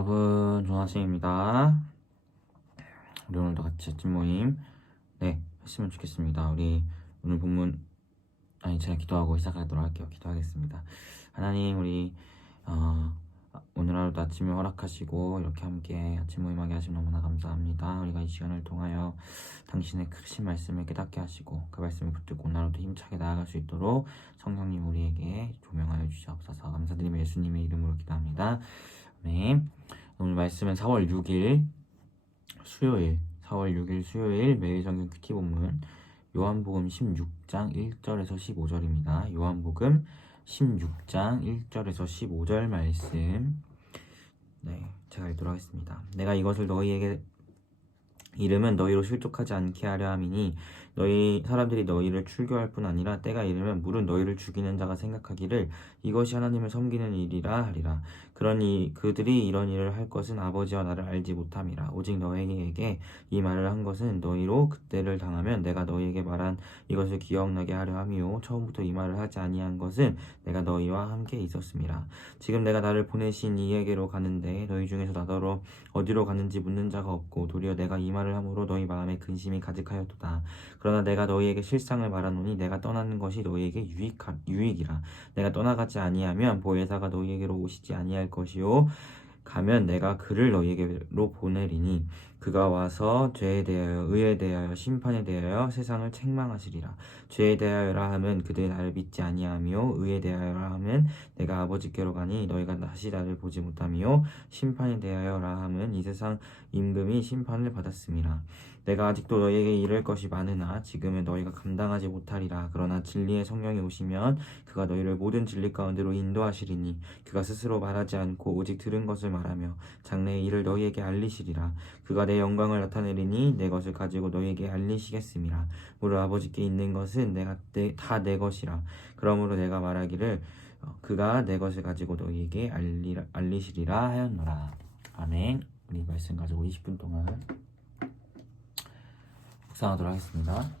여러분, 조나쌤입니다. 우리 오늘도 같이 아침 모임 했으면 좋겠습니다. 우리 오늘 본문 제가 기도하고 시작하도록 할게요. 기도하겠습니다. 하나님, 우리 오늘 하루도 아침에 허락하시고 이렇게 함께 아침 모임하게 하시면 너무나 감사합니다. 우리가 이 시간을 통하여 당신의 크신 말씀을 깨닫게 하시고 그 말씀을 붙들고 오늘 하루도 힘차게 나아갈 수 있도록 성령님 우리에게 조명하여 주시옵소서. 감사드리며 예수님의 이름으로 기도합니다. 아멘. 오늘 말씀은 4월 6일 수요일 매일 성경 큐티 본문 요한복음 16장 1절에서 15절입니다. 요한복음 16장 1절에서 15절 말씀 제가 읽도록 하겠습니다. 내가 이것을 너희에게 이름은 너희로 실족하지 않게 하려 함이니 너희 사람들이 너희를 출교할 뿐 아니라 때가 이르면 물은 너희를 죽이는 자가 생각하기를 이것이 하나님을 섬기는 일이라 하리라. 그러니 그들이 이런 일을 할 것은 아버지와 나를 알지 못함이라. 오직 너희에게 이 말을 한 것은 너희로 그때를 당하면 내가 너희에게 말한 이것을 기억나게 하려 함이요 처음부터 이 말을 하지 아니한 것은 내가 너희와 함께 있었음이라. 지금 내가 나를 보내신 이에게로 가는데 너희 중에서 나더러 어디로 가는지 묻는 자가 없고 도리어 내가 이 말을 함으로 너희 마음에 근심이 가득하였도다. 그러나 내가 너희에게 실상을 말하노니 내가 떠나는 것이 너희에게 유익이라. 내가 떠나가지 아니하면 보혜사가 너희에게로 오시지 아니할 것이요 가면 내가 그를 너희에게로 보내리니 그가 와서 죄에 대하여 의에 대하여 심판에 대하여 세상을 책망하시리라. 죄에 대하여라 하면 그들이 나를 믿지 아니하며 의에 대하여라 하면 내가 아버지께로 가니 너희가 다시 나를 보지 못하며 심판에 대하여라 하면 이 세상 임금이 심판을 받았음이라. 내가 아직도 너희에게 이를 것이 많으나 지금은 너희가 감당하지 못하리라. 그러나 진리의 성령이 오시면 그가 너희를 모든 진리 가운데로 인도하시리니 그가 스스로 말하지 않고 오직 들은 것을 말하며 장래의 일을 너희에게 알리시리라. 그가 내 영광을 나타내리니 내 것을 가지고 너희에게 알리시겠음이라. 무릇 아버지께 있는 것은 다 내 것이라. 그러므로 내가 말하기를 그가 내 것을 가지고 너희에게 알리시리라 하였노라. 아멘. 우리 말씀 가지고 20분 동안 묵상하도록 하겠습니다.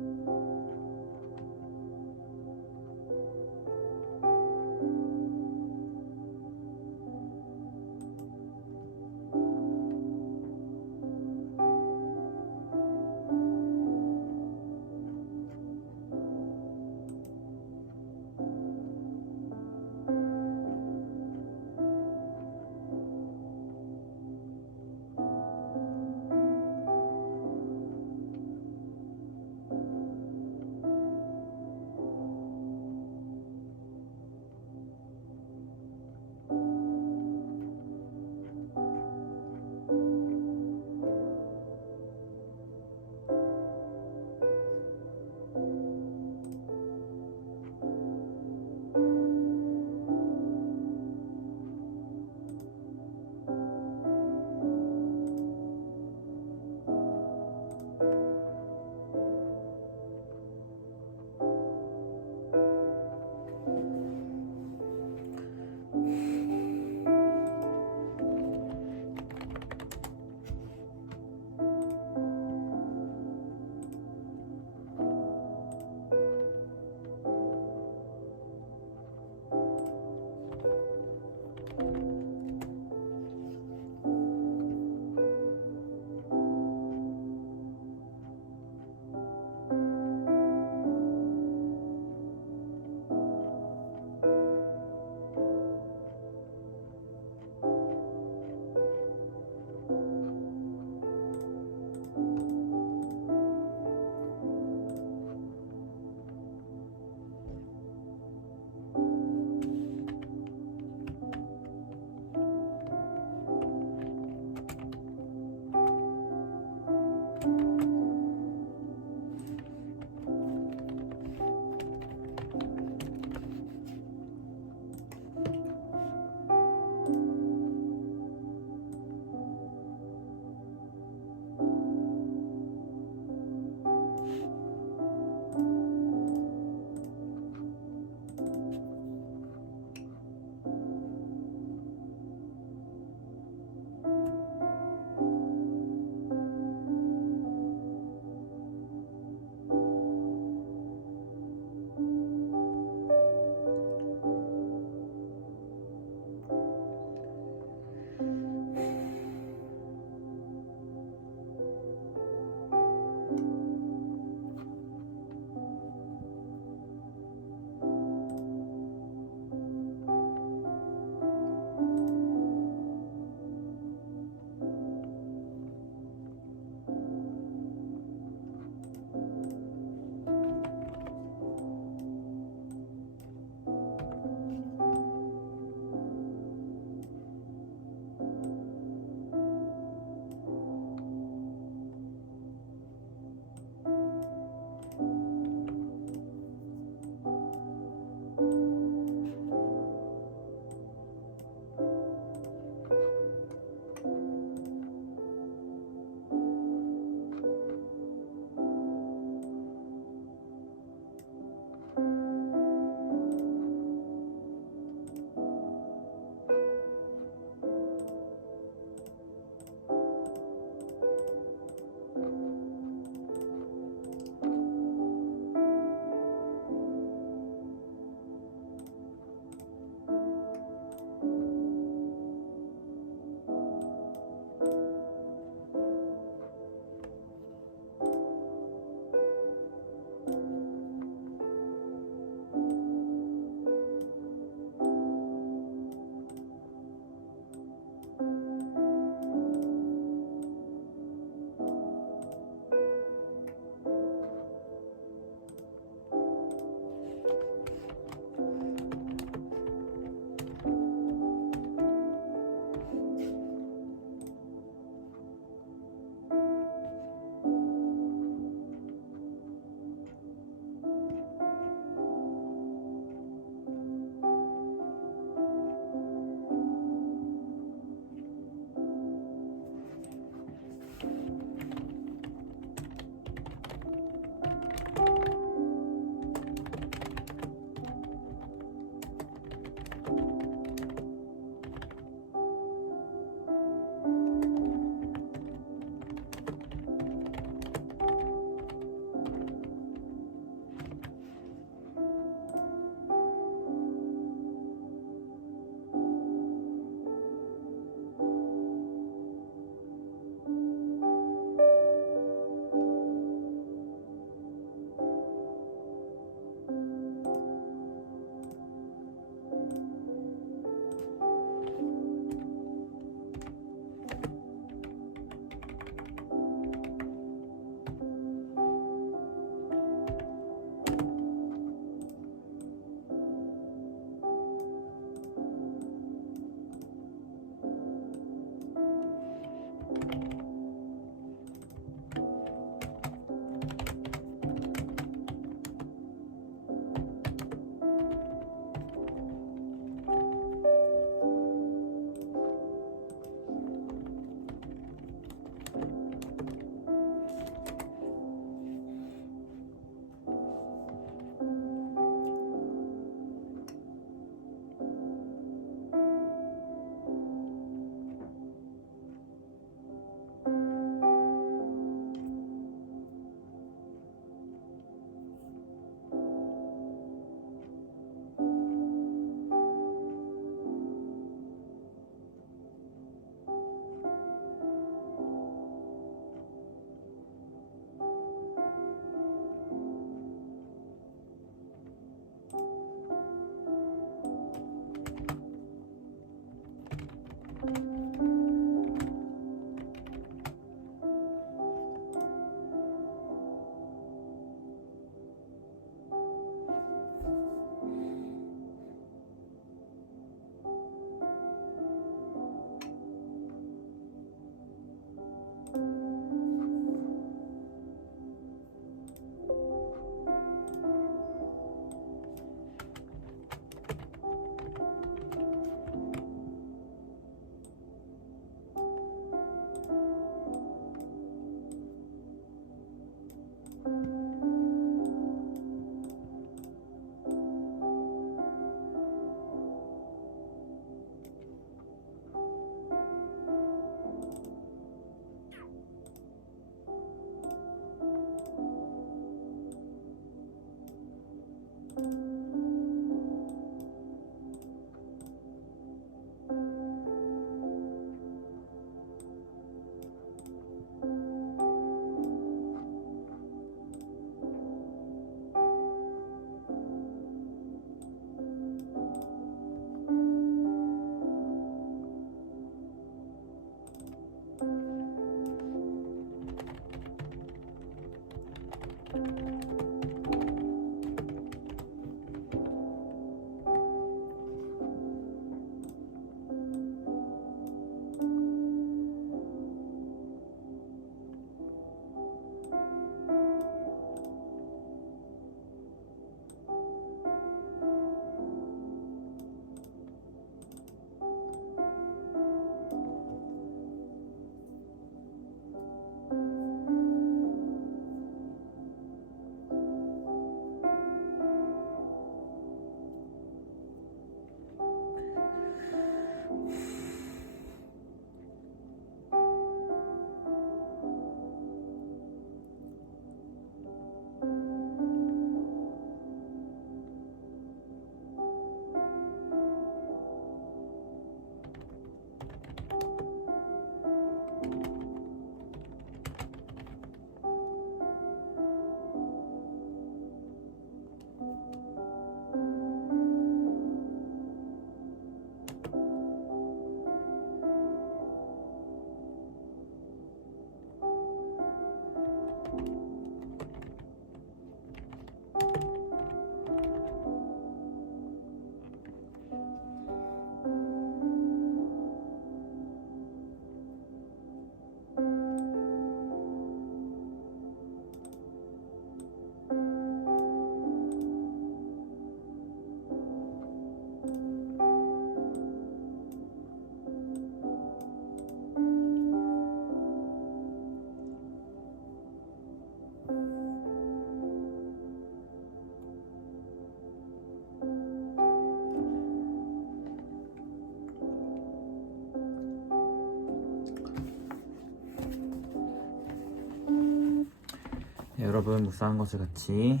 네, 여러분 묵상한 것을 같이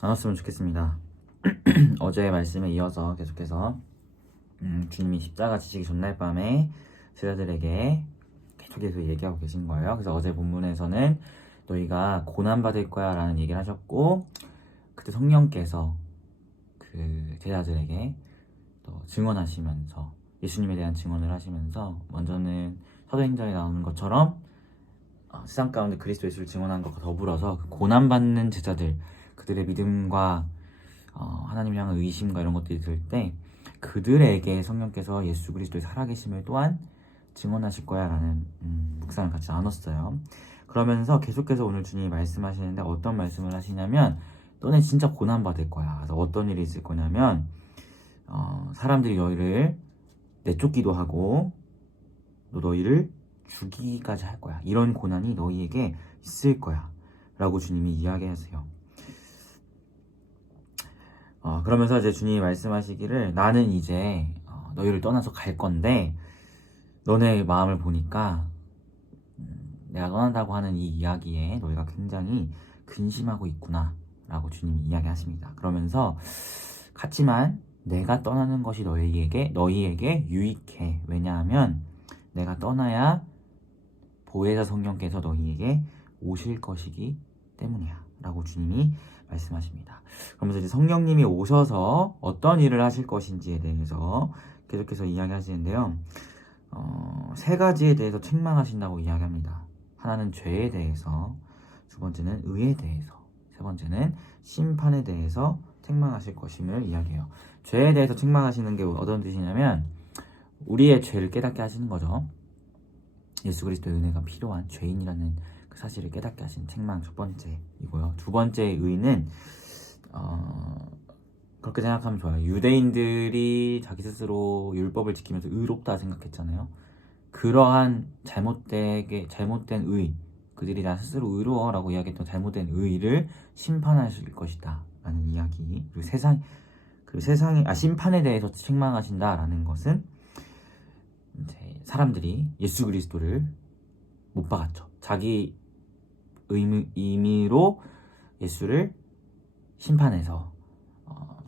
나눴으면 좋겠습니다. 어제의 말씀에 이어서 계속해서 주님이 십자가 지시기 전날 밤에 제자들에게 계속해서 얘기하고 계신 거예요. 그래서 어제 본문에서는 너희가 고난받을 거야 라는 얘기를 하셨고, 그때 성령께서 그 제자들에게 또 증언하시면서 예수님에 대한 증언을 하시면서, 먼저는 사도행전에 나오는 것처럼 세상 가운데 그리스도 예수를 증언한 것과 더불어서 그 고난받는 제자들, 그들의 믿음과 하나님을 향한 의심과 이런 것들이 들 때 그들에게 성령께서 예수 그리스도의 살아계심을 또한 증언하실 거야 라는 묵상을 같이 나눴어요. 그러면서 계속해서 오늘 주님이 말씀하시는데, 어떤 말씀을 하시냐면, 너네 진짜 고난받을 거야. 그래서 어떤 일이 있을 거냐면 사람들이 너희를 내쫓기도 하고 너희를 죽이기까지 할 거야. 이런 고난이 너희에게 있을 거야 라고 주님이 이야기하세요. 그러면서 이제 주님이 말씀하시기를, 나는 이제 너희를 떠나서 갈 건데 너네 마음을 보니까 내가 떠난다고 하는 이 이야기에 너희가 굉장히 근심하고 있구나 라고 주님이 이야기하십니다. 그러면서 같지만 내가 떠나는 것이 너희에게 유익해. 왜냐하면 내가 떠나야 보혜사 성령께서 너희에게 오실 것이기 때문이야 라고 주님이 말씀하십니다. 그러면서 이제 성령님이 오셔서 어떤 일을 하실 것인지에 대해서 계속해서 이야기하시는데요. 세 가지에 대해서 책망하신다고 이야기합니다. 하나는 죄에 대해서, 두 번째는 의에 대해서, 세 번째는 심판에 대해서 책망하실 것임을 이야기해요. 죄에 대해서 책망하시는 게 어떤 뜻이냐면, 우리의 죄를 깨닫게 하시는 거죠. 예수 그리스도의 은혜가 필요한 죄인이라는 그 사실을 깨닫게 하신 책망, 첫 번째이고요. 두 번째의 의는 그렇게 생각하면 좋아요. 유대인들이 자기 스스로 율법을 지키면서 의롭다 생각했잖아요. 그러한 잘못된 의, 그들이 나 스스로 의로워라고 이야기했던 잘못된 의를 심판하실 것이다 라는 이야기. 그리고 심판에 대해서 책망하신다라는 것은 이제 사람들이 예수 그리스도를 못 박았죠. 자기 임의로 예수를 심판해서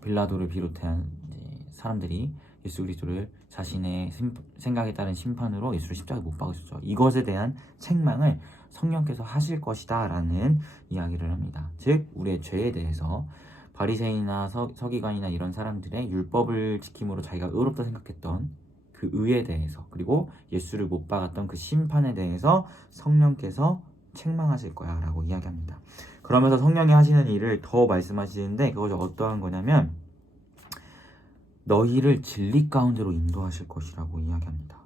빌라도를 비롯한 이제 사람들이 예수 그리스도를 자신의 생각에 따른 심판으로 예수를 십자가에 못 박으셨죠. 이것에 대한 책망을 성령께서 하실 것이다 라는 이야기를 합니다. 즉 우리의 죄에 대해서 바리새인이나 서기관이나 이런 사람들의 율법을 지킴으로 자기가 의롭다 생각했던 그 의에 대해서, 그리고 예수를 못 박았던 그 심판에 대해서 성령께서 책망하실 거야 라고 이야기합니다. 그러면서 성령이 하시는 일을 더 말씀하시는데, 그것이 어떠한 거냐면 너희를 진리 가운데로 인도하실 것이라고 이야기합니다.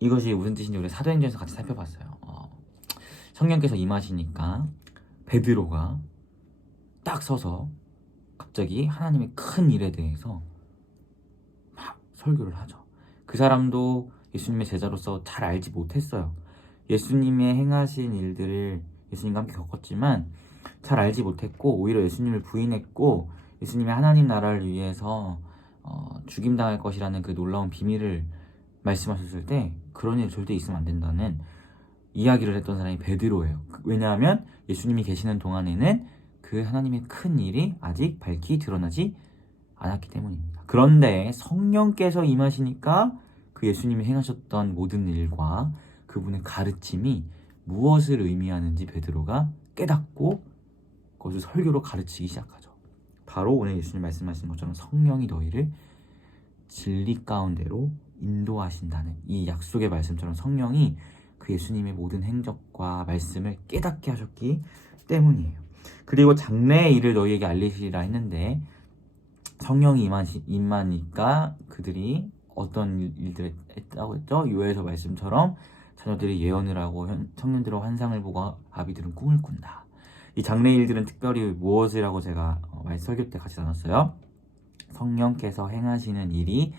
이것이 무슨 뜻인지 우리 사도행전에서 같이 살펴봤어요. 성령께서 임하시니까 베드로가 딱 서서 갑자기 하나님의 큰 일에 대해서 막 설교를 하죠. 그 사람도 예수님의 제자로서 잘 알지 못했어요. 예수님의 행하신 일들을 예수님과 함께 겪었지만 잘 알지 못했고, 오히려 예수님을 부인했고, 예수님의 하나님 나라를 위해서 죽임당할 것이라는 그 놀라운 비밀을 말씀하셨을 때 그런 일 절대 있으면 안 된다는 이야기를 했던 사람이 베드로예요. 왜냐하면 예수님이 계시는 동안에는 그 하나님의 큰 일이 아직 밝히 드러나지 않았기 때문입니다. 그런데 성령께서 임하시니까 그 예수님이 행하셨던 모든 일과 그분의 가르침이 무엇을 의미하는지 베드로가 깨닫고 그것을 설교로 가르치기 시작하죠. 바로 오늘 예수님 말씀하신 것처럼 성령이 너희를 진리 가운데로 인도하신다는 이 약속의 말씀처럼 성령이 그 예수님의 모든 행적과 말씀을 깨닫게 하셨기 때문이에요. 그리고 장래의 일을 너희에게 알리시리라 했는데, 성령이 임하니까 그들이 어떤 일들을 했다고 했죠? 요엘서 말씀처럼 자녀들이 예언을 하고 청년들은 환상을 보고 아비들은 꿈을 꾼다. 이 장래 일들은 특별히 무엇이라고 제가 설교 때 같이 나눴어요. 성령께서 행하시는 일이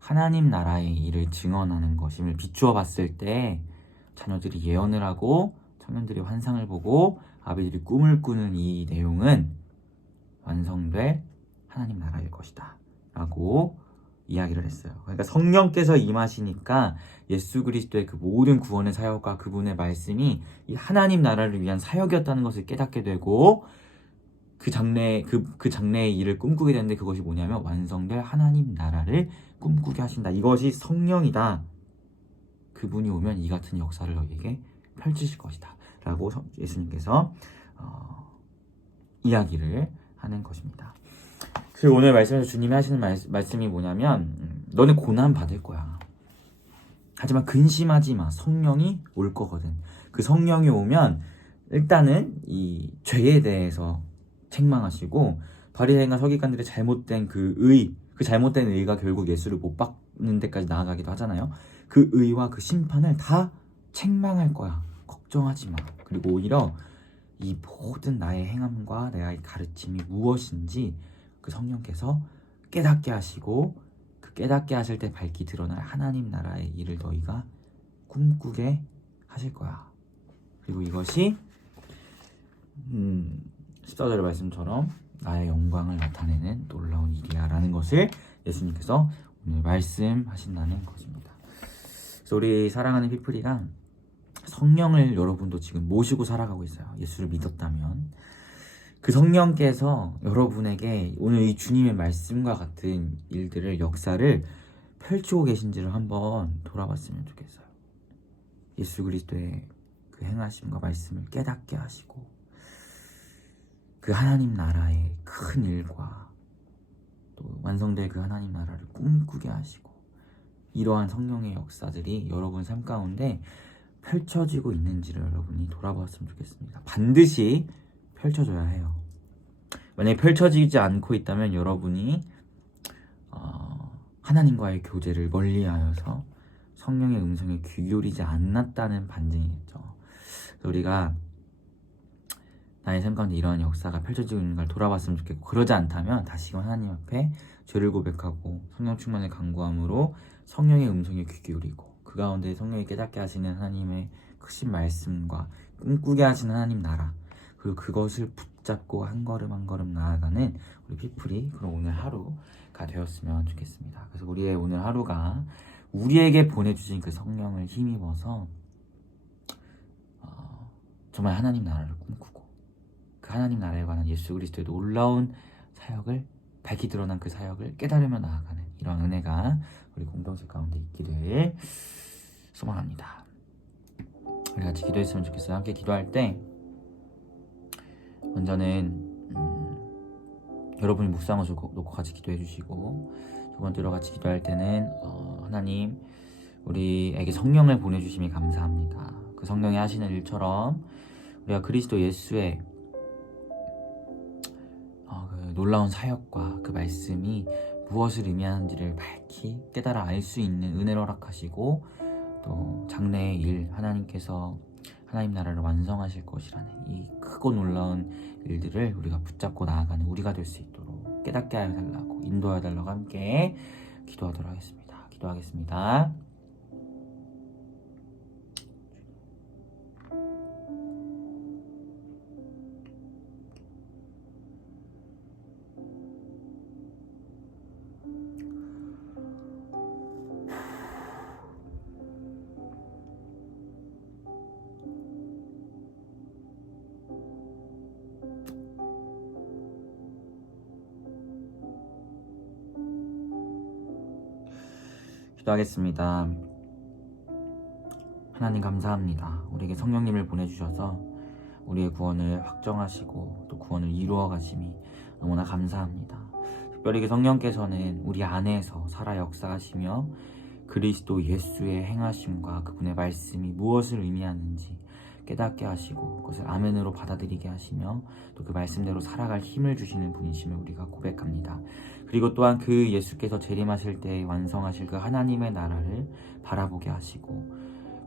하나님 나라의 일을 증언하는 것임을 비추어 봤을 때, 자녀들이 예언을 하고 청년들이 환상을 보고 아비들이 꿈을 꾸는 이 내용은 완성될 하나님 나라일 것이다 라고 이야기를 했어요. 그러니까 성령께서 임하시니까 예수 그리스도의 그 모든 구원의 사역과 그분의 말씀이 이 하나님 나라를 위한 사역이었다는 것을 깨닫게 되고 그 장래의 일을 꿈꾸게 되는데, 그것이 뭐냐면 완성될 하나님 나라를 꿈꾸게 하신다. 이것이 성령이다. 그분이 오면 이 같은 역사를 너희에게 펼치실 것이다 라고 예수님께서 이야기를 하는 것입니다. 그리고 오늘 말씀에서 주님이 하시는 말씀이 뭐냐면 너네 고난 받을 거야. 하지만 근심하지 마. 성령이 올 거거든. 그 성령이 오면 일단은 이 죄에 대해서 책망하시고, 바리새인과 서기관들의 잘못된 그 잘못된 의가 결국 예수를 못 박는 데까지 나아가기도 하잖아요. 그 의와 그 심판을 다 책망할 거야. 걱정하지 마. 그리고 오히려 이 모든 나의 행함과 나의 가르침이 무엇인지 그 성령께서 깨닫게 하시고, 그 깨닫게 하실 때 밝히 드러날 하나님 나라의 일을 너희가 꿈꾸게 하실 거야. 그리고 이것이 14절의 말씀처럼 나의 영광을 나타내는 놀라운 일이야 라는 것을 예수님께서 오늘 말씀하신다는 것입니다. 그래서 우리 사랑하는 피플이가 성령을 여러분도 지금 모시고 살아가고 있어요. 예수를 믿었다면 그 성령께서 여러분에게 오늘 이 주님의 말씀과 같은 일들을, 역사를 펼치고 계신지를 한번 돌아봤으면 좋겠어요. 예수 그리스도의 그 행하심과 말씀을 깨닫게 하시고 그 하나님 나라의 큰 일과 또 완성될 그 하나님 나라를 꿈꾸게 하시고, 이러한 성령의 역사들이 여러분 삶 가운데 펼쳐지고 있는지를 여러분이 돌아보았으면 좋겠습니다. 반드시 펼쳐져야 해요. 만약에 펼쳐지지 않고 있다면 여러분이 하나님과의 교제를 멀리하여서 성령의 음성에 귀 기울이지 않았다는 반증이겠죠. 그래서 우리가 나의 삶 가운데 이러한 역사가 펼쳐지고 있는 걸 돌아봤으면 좋겠고, 그러지 않다면 다시금 하나님 앞에 죄를 고백하고 성령 충만을 간구함으로 성령의 음성에 귀 기울이고, 그 가운데 성령이 깨닫게 하시는 하나님의 크신 말씀과 꿈꾸게 하시는 하나님 나라, 그리고 그것을 붙잡고 한 걸음 한 걸음 나아가는 우리 피플이 그런 오늘 하루가 되었으면 좋겠습니다. 그래서 우리의 오늘 하루가 우리에게 보내주신 그 성령을 힘입어서 정말 하나님 나라를 꿈꾸고 그 하나님 나라에 관한 예수 그리스도의 놀라운 사역을, 밝히 드러난 그 사역을 깨달으며 나아가는 이러한 은혜가 우리 공동체 가운데 있기를 소망합니다. 우리 같이 기도했으면 좋겠어요. 함께 기도할 때 먼저는 여러분이 묵상을 놓고 같이 기도해 주시고, 두 번째로 같이 기도할 때는 하나님, 우리에게 성령을 보내주심이 감사합니다. 그 성령이 하시는 일처럼 우리가 그리스도 예수의 그 놀라운 사역과 그 말씀이 무엇을 의미하는지를 밝히 깨달아 알 수 있는 은혜를 허락하시고, 또 장래의 일, 하나님께서 하나님 나라를 완성하실 것이라는 이 크고 놀라운 일들을 우리가 붙잡고 나아가는 우리가 될 수 있도록 깨닫게 하여 달라고, 인도하여 달라고 함께 기도하도록 하겠습니다. 기도하겠습니다. 기도하겠습니다. 하나님 감사합니다. 우리에게 성령님을 보내주셔서 우리의 구원을 확정하시고 또 구원을 이루어 가심이 너무나 감사합니다. 특별히 그 성령께서는 우리 안에서 살아 역사하시며 그리스도 예수의 행하심과 그분의 말씀이 무엇을 의미하는지 깨닫게 하시고 그것을 아멘으로 받아들이게 하시며 또 그 말씀대로 살아갈 힘을 주시는 분이심을 우리가 고백합니다. 그리고 또한 그 예수께서 재림하실 때 완성하실 그 하나님의 나라를 바라보게 하시고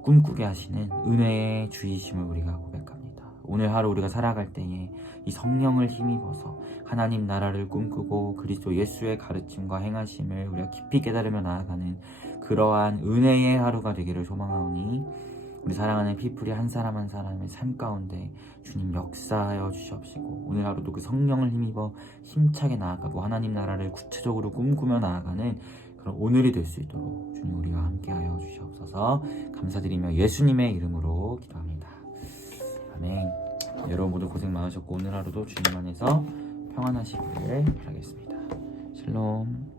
꿈꾸게 하시는 은혜의 주이심을 우리가 고백합니다. 오늘 하루 우리가 살아갈 때에 이 성령을 힘입어서 하나님 나라를 꿈꾸고 그리스도 예수의 가르침과 행하심을 우리가 깊이 깨달으며 나아가는 그러한 은혜의 하루가 되기를 소망하오니, 우리 사랑하는 피플이 한 사람 한 사람의 삶 가운데 주님 역사하여 주시옵시고, 오늘 하루도 그 성령을 힘입어 힘차게 나아가고 하나님 나라를 구체적으로 꿈꾸며 나아가는 그런 오늘이 될 수 있도록 주님 우리와 함께하여 주시옵소서. 감사드리며 예수님의 이름으로 기도합니다. 아멘. 여러분 모두 고생 많으셨고 오늘 하루도 주님 안에서 평안하시기를 바라겠습니다. 샬롬.